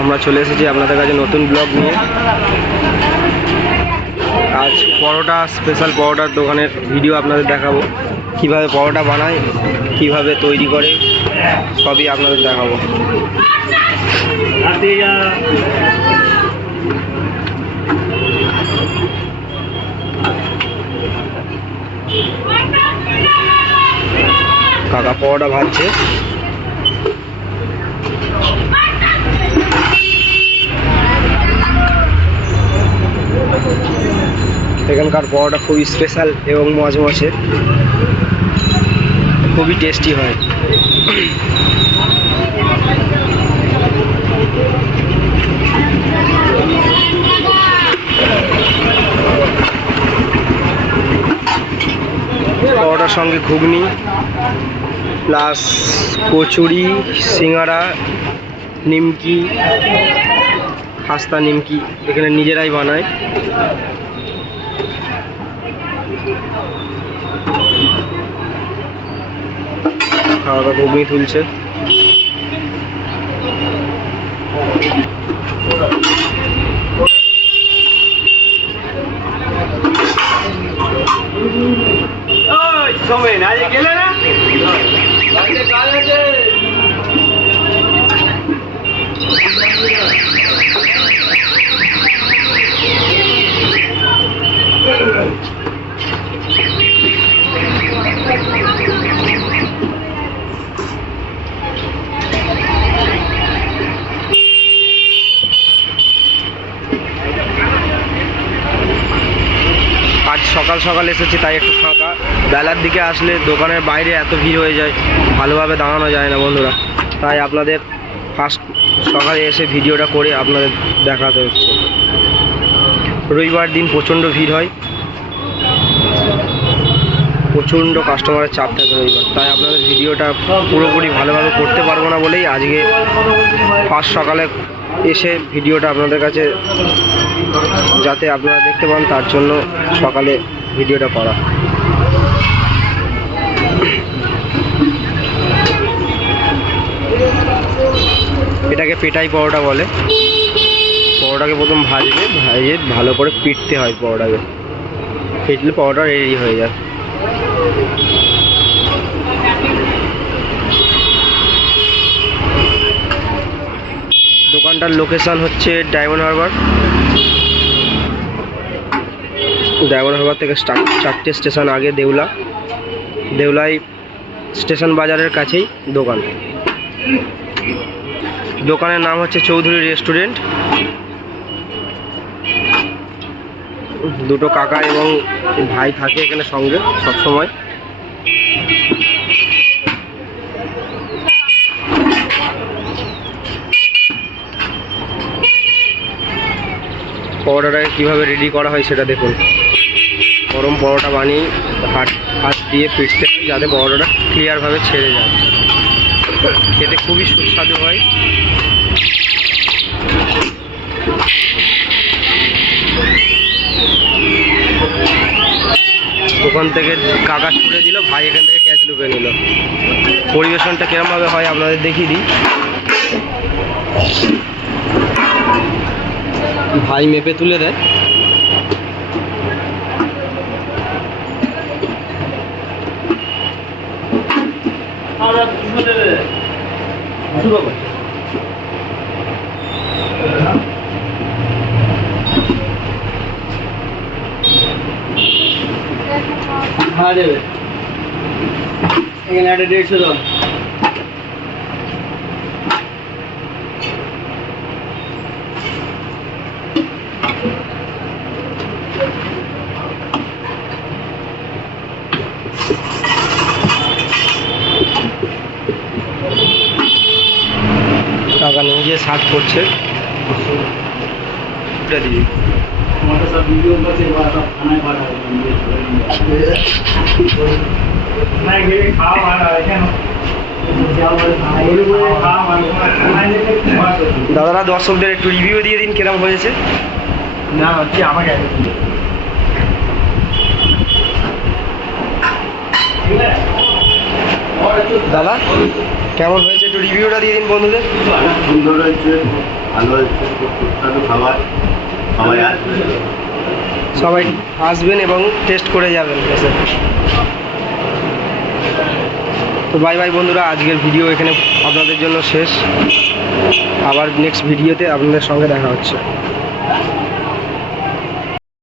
আমরা চলে এসেছি আপনাদের কাছে নতুন ব্লগ নিয়ে। আজ পরোটা স্পেশাল পরোটার দোকানের ভিডিও আপনাদের দেখাবো, কিভাবে পরোটা বানায়, কিভাবে তৈরি করে, সবই আপনাদের দেখাবো। কাকা পরোটা ভাজছে। এখানকার পরোটা খুবই স্পেশাল এবং মজমজে, খুবই টেস্টি হয়। পরোটার সঙ্গে ঘুগনি প্লাস কচুরি, সিঙ্গারা, নিমকি, খাস্তা নিমকি এখানে নিজেরাই বানায়। খাওয়া ঘুগনি তুলছে। আজ সকাল সকাল এসেছি তাই একটু ফাঁকা। বেলার দিকে আসলে দোকানের বাইরে এত ভিড় হয়ে যায়, ভালোভাবে দাঁড়ানো যায় না বন্ধুরা। তাই আপনাদের ফার্স্ট সকালে এসে ভিডিওটা করে আপনাদের দেখাতে হচ্ছে। রবিবার দিন প্রচণ্ড ভিড় হয়, প্রচণ্ড কাস্টমারের চাপ থাকে রবিবার, তাই আপনাদের ভিডিওটা পুরোপুরি ভালোভাবে করতে পারবো না বলেই আজকে ফার্স্ট সকালে এসে ভিডিওটা আপনাদের কাছে যাতে আপনারা দেখতে পান তার জন্য সকালে ভিডিওটা করা। এটাকে পেটাই পরোটা বলে। পরোটাকে প্রথম ভাজবে, ভাজে ভালো করে পিটতে হয় পরোটাকে, পিটলে পরোটা রেডি হয়ে যায়। দোকানটার লোকেশন হচ্ছে ডায়মন্ড হারবার। ডায়মন্ড হারবার থেকে চারটে স্টেশন আগে দেউলাই স্টেশন বাজারের কাছেই দোকান। দোকানের নাম হচ্ছে চৌধুরী রেস্টুরেন্ট। দুটো কাকা এবং ভাই থাকে এখানে সঙ্গে সবসময়। পরোটাটাকে কীভাবে রেডি করা হয় সেটা দেখুন। গরম পরোটা বানিয়ে হাত দিয়ে পিটতে হয় যাতে পরোটাটা ক্লিয়ারভাবে ছেড়ে যায়। খেতে খুবই সুস্বাদু হয়। ওখান থেকে কাকা ছুড়ে দিল, ভাই এখান থেকে ক্যাচ লুপে নিল। পরিবেশনটা কিরমভাবে হয় আপনাদের দেখিয়ে দিই। ভাই মেপে তুলে দেয়। হ্যাঁ দেবে, এখানে একটা 150 দাও। কাকা নিজে সার্চ করছে। দিদি দাদারা দর্শকদের একটু রিভিউ দিয়ে দিন কিরম হয়েছে। না আমাকে দাদা কেমন হয়েছে একটু রিভিউটা দিয়ে দিন বন্ধুদের। খুব সুন্দর হয়েছে, ভালো হয়েছে, খুব সুস্বাদু খাবার, সবাই আসবে। সবাই আসবেন এবং টেস্ট করে যাবেন এসে। তো বাই বাই বন্ধুরা, আজকের ভিডিও এখানে আপনাদের জন্য শেষ। আবার নেক্সট ভিডিওতে আপনাদের সঙ্গে দেখা হচ্ছে।